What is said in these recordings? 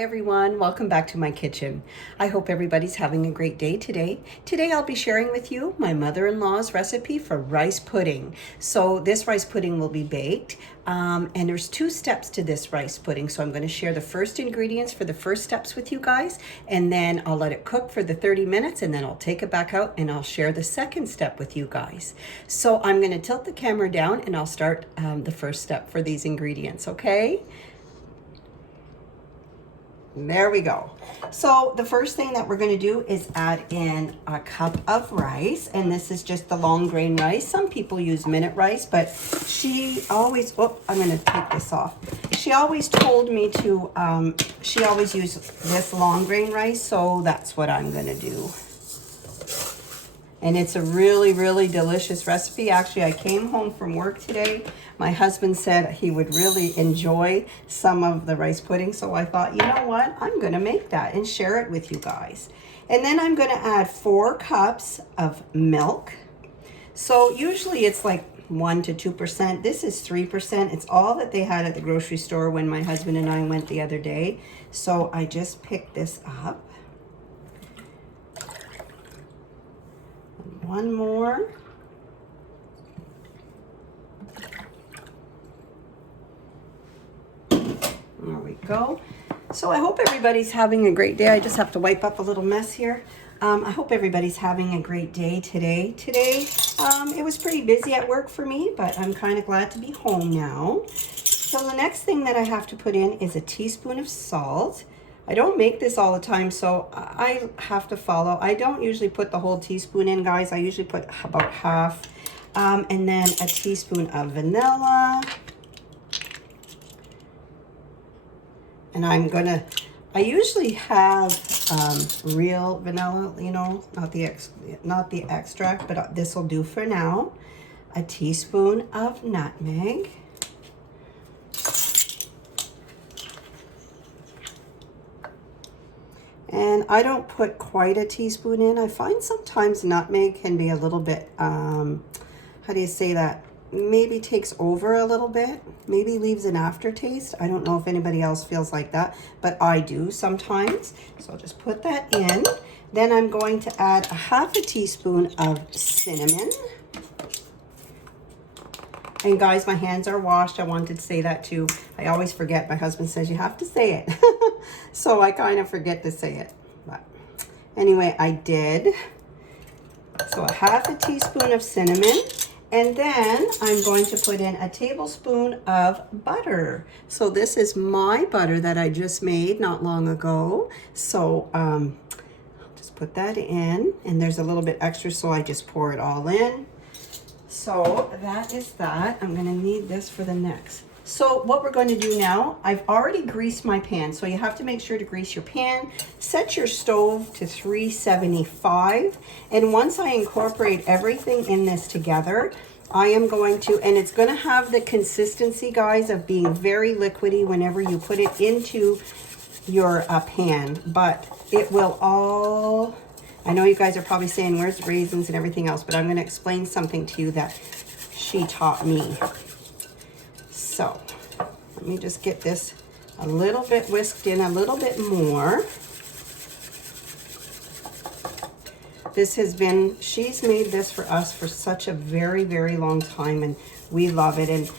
everyone, welcome back to my kitchen. I hope everybody's having a great day today. Today I'll be sharing with you my mother-in-law's recipe for rice pudding. So this rice pudding will be baked and there's 2 steps to this rice pudding. So I'm going to share the first ingredients for the first steps with you guys, and then I'll let it cook for the 30 minutes and then I'll take it back out and I'll share the second step with you guys. So I'm going to tilt the camera down and I'll start the first step for these ingredients, okay? There we go. So the first thing that we're going to do is add in a cup of rice, and this is just the long grain rice. Some people use minute rice, but she always, I'm going to take this off. She always told me to, she always used this long grain rice, so that's what I'm going to do. And it's a really, really delicious recipe. Actually, I came home from work today. My husband said he would really enjoy some of the rice pudding. So I thought, you know what? I'm going to make that and share it with you guys. And then I'm going to add 4 cups of milk. So usually it's like 1 to 2%. This is 3%. It's all that they had at the grocery store when my husband and I went the other day. So I just picked this up. One more. There we go. So I hope everybody's having a great day. I just have to wipe up a little mess here. I hope everybody's having a great day today. Today, it was pretty busy at work for me, but I'm kind of glad to be home now. So the next thing that I have to put in is a teaspoon of salt. I don't make this all the time, so I have to follow. I don't usually put the whole teaspoon in, guys. I usually put about half. And then a teaspoon of vanilla. And I usually have real vanilla, you know, not the extract, but this will do for now. A teaspoon of nutmeg. And I don't put quite a teaspoon in. I find sometimes nutmeg can be a little bit, how do you say that? Maybe takes over a little bit, maybe leaves an aftertaste. I don't know if anybody else feels like that, but I do sometimes. So I'll just put that in. Then I'm going to add a half a teaspoon of cinnamon. And guys, my hands are washed. I wanted to say that too. I always forget. My husband says you have to say it. So I kind of forget to say it. But anyway, I did. So a half a teaspoon of cinnamon. And then I'm going to put in a tablespoon of butter. So this is my butter that I just made not long ago. So I'll just put that in. And there's a little bit extra, so I just pour it all in. So that is that. I'm going to need this for the next. So what we're going to do now, I've already greased my pan. So you have to make sure to grease your pan. Set your stove to 375. And once I incorporate everything in this together, I am going to, and it's going to have the consistency, guys, of being very liquidy whenever you put it into your pan. But it will all, I know you guys are probably saying, where's the raisins and everything else? But I'm going to explain something to you that she taught me. So let me just get this a little bit whisked in a little bit more. This has been, she's made this for us for such a very, very long time, and we love it. And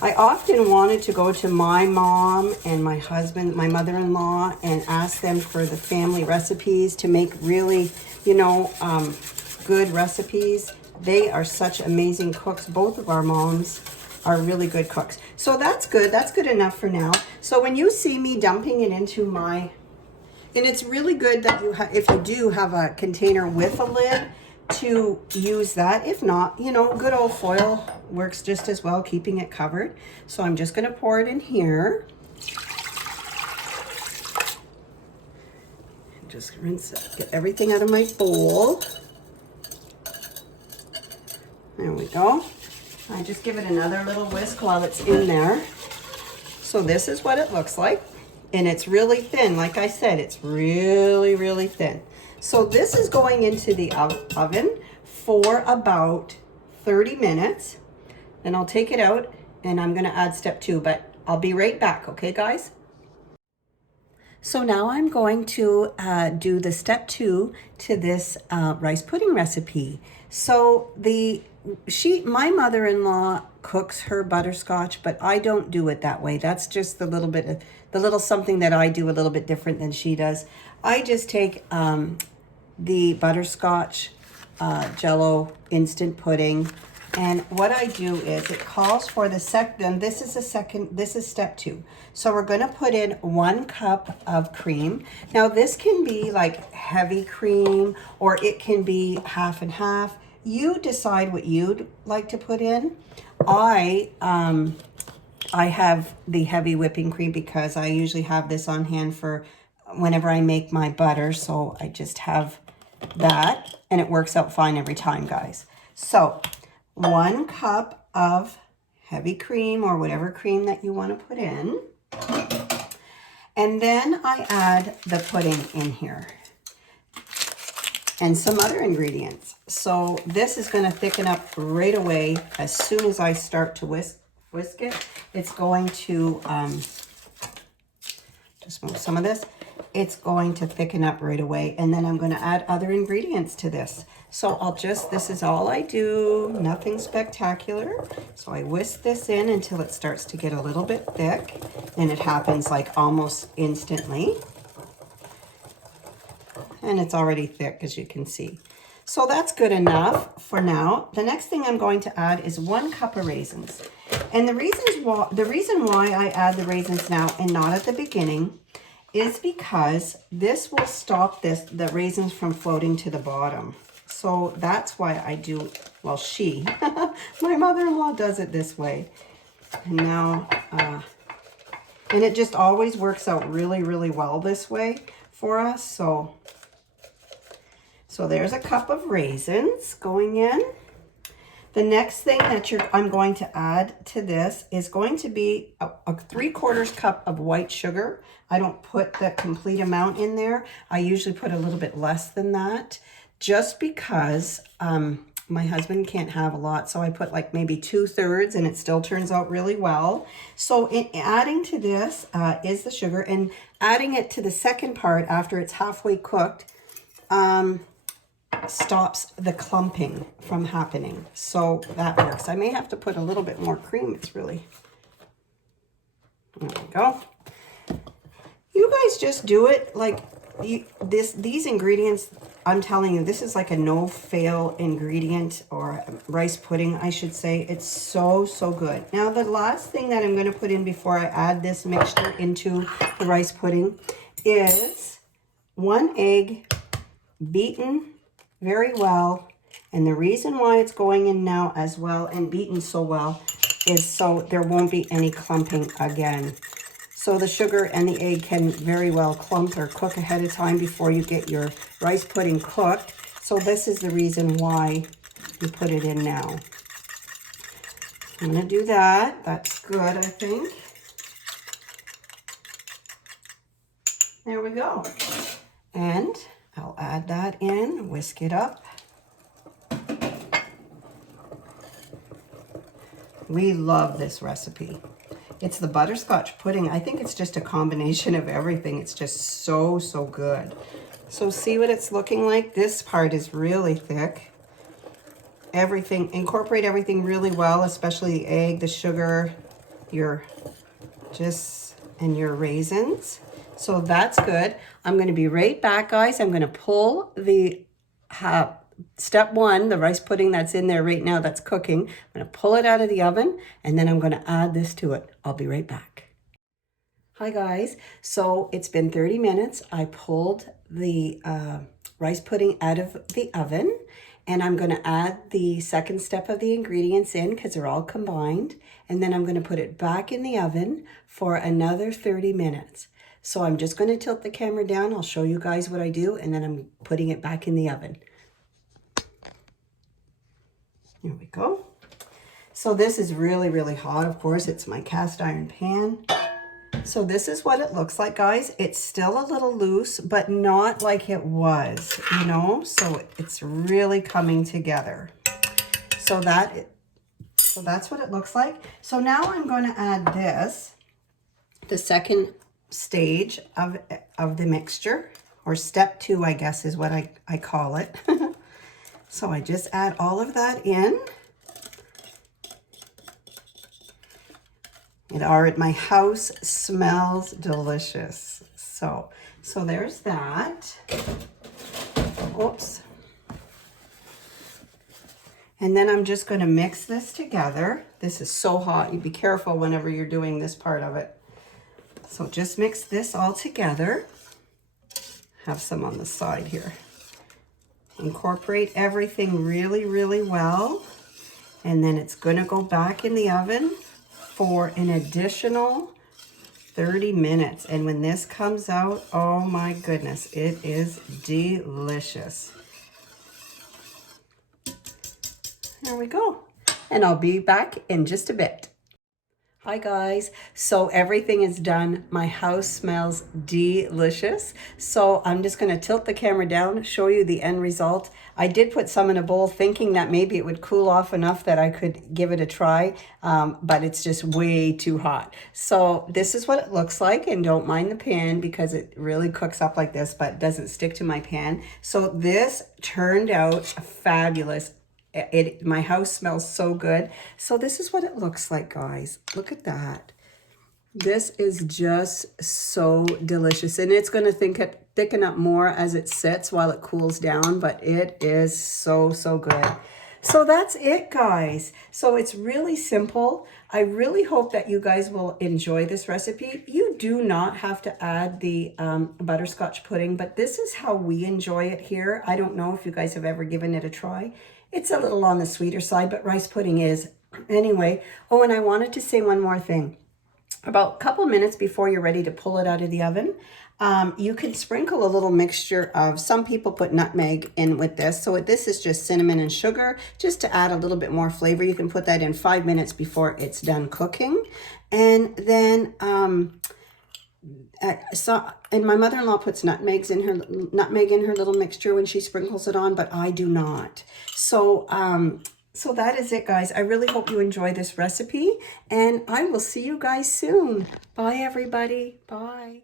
I often wanted to go to my mom and my husband, my mother-in-law, and ask them for the family recipes to make really, you know, good recipes. They are such amazing cooks. Both of our moms are really good cooks. So that's good. That's good enough for now. So when you see me dumping it into my, and it's really good that you if you do have a container with a lid, to use that. If not, you know, good old foil works just as well, keeping it covered. So I'm just going to pour it in here. Just rinse it, get everything out of my bowl. There we go. I just give it another little whisk while it's in there. So this is what it looks like. And it's really thin. Like I said, it's really, really thin. So this is going into the oven for about 30 minutes. Then I'll take it out and I'm going to add step 2, but I'll be right back. Okay, guys? So now I'm going to do the step 2 to this rice pudding recipe. So my mother-in-law cooks her butterscotch, but I don't do it that way. That's just the little something that I do a little bit different than she does. I just take the butterscotch Jello instant pudding. And what I do is it calls for the this is step 2. So we're going to put in 1 cup of cream. Now this can be like heavy cream or it can be half and half. You decide what you'd like to put in. I have the heavy whipping cream because I usually have this on hand for whenever I make my butter. So I just have that and it works out fine every time, guys. So 1 cup of heavy cream or whatever cream that you want to put in. And then I add the pudding in here and some other ingredients. So this is going to thicken up right away as soon as I start to whisk it. It's going to, just move some of this. It's going to thicken up right away. And then I'm going to add other ingredients to this. So this is all I do, nothing spectacular. So I whisk this in until it starts to get a little bit thick. And it happens like almost instantly. And it's already thick, as you can see. So that's good enough for now. The next thing I'm going to add is 1 cup of raisins. And the reason why I add the raisins now and not at the beginning is because this will stop the raisins from floating to the bottom. So that's why I do, well, my mother-in-law does it this way. And now, and it just always works out really, really well this way for us. So there's a cup of raisins going in. The next thing that I'm going to add to this is going to be a 3/4 cup of white sugar. I don't put the complete amount in there. I usually put a little bit less than that just because my husband can't have a lot. So I put like maybe 2/3 and it still turns out really well. So adding to this is the sugar, and adding it to the second part after it's halfway cooked stops the clumping from happening. So that works. I may have to put a little bit more cream. It's really, there we go. You guys just do it like these ingredients. I'm telling you, this is like a no-fail ingredient, or rice pudding, I should say. It's so, so good. Now, the last thing that I'm going to put in before I add this mixture into the rice pudding is 1 egg beaten very well. And the reason why it's going in now as well and beaten so well is so there won't be any clumping again. So the sugar and the egg can very well clump or cook ahead of time before you get your rice pudding cooked. So this is the reason why you put it in now. I'm going to do that. That's good, I think. There we go. And I'll add that in, whisk it up. We love this recipe. It's the butterscotch pudding. I think it's just a combination of everything. It's just so, so good. So see what it's looking like? This part is really thick. Incorporate everything really well, especially the egg, the sugar, and your raisins. So that's good. I'm going to be right back, guys. I'm going to pull the step 1, the rice pudding that's in there right now that's cooking. I'm going to pull it out of the oven, and then I'm going to add this to it. I'll be right back. Hi, guys. So it's been 30 minutes. I pulled the rice pudding out of the oven, and I'm going to add the second step of the ingredients in because they're all combined. And then I'm going to put it back in the oven for another 30 minutes. So I'm just going to tilt the camera down. I'll show you guys what I do, and then I'm putting it back in the oven. Here we go. So this is really, really hot. Of course, it's my cast iron pan. So this is what it looks like, guys. It's still a little loose, but not like it was, you know? So it's really coming together. So that's what it looks like. So now I'm going to add this, the second stage of the mixture, or step 2, I guess is what I call it. So I just add all of that in. My house smells delicious. So there's that. Oops. And then I'm just going to mix this together. This is so hot. You be careful whenever you're doing this part of it. So just mix this all together. Have some on the side here. Incorporate everything really, really well. And then it's going to go back in the oven for an additional 30 minutes. And when this comes out, oh my goodness, it is delicious. There we go. And I'll be back in just a bit. Hi guys, so everything is done. My house smells delicious. So I'm just going to tilt the camera down, show you the end result. I did put some in a bowl thinking that maybe it would cool off enough that I could give it a try, but it's just way too hot. So this is what it looks like, and don't mind the pan because it really cooks up like this, but doesn't stick to my pan. So this turned out fabulous. My house smells so good. So this is what it looks like, guys. Look at that. This is just so delicious. And it's going to thicken up more as it sits while it cools down. But it is so, so good. So that's it, guys. So it's really simple. I really hope that you guys will enjoy this recipe. You do not have to add the butterscotch pudding, but this is how we enjoy it here. I don't know if you guys have ever given it a try. It's a little on the sweeter side, but rice pudding is. Anyway, oh, and I wanted to say one more thing. About a couple minutes before you're ready to pull it out of the oven, you can sprinkle a little mixture of, some people put nutmeg in with this. So this is just cinnamon and sugar, just to add a little bit more flavor. You can put that in 5 minutes before it's done cooking. And then, and my mother-in-law puts nutmeg in her little mixture when she sprinkles it on, but I do not. So so that is it, guys. I really hope you enjoy this recipe, and I will see you guys soon. Bye, everybody. Bye.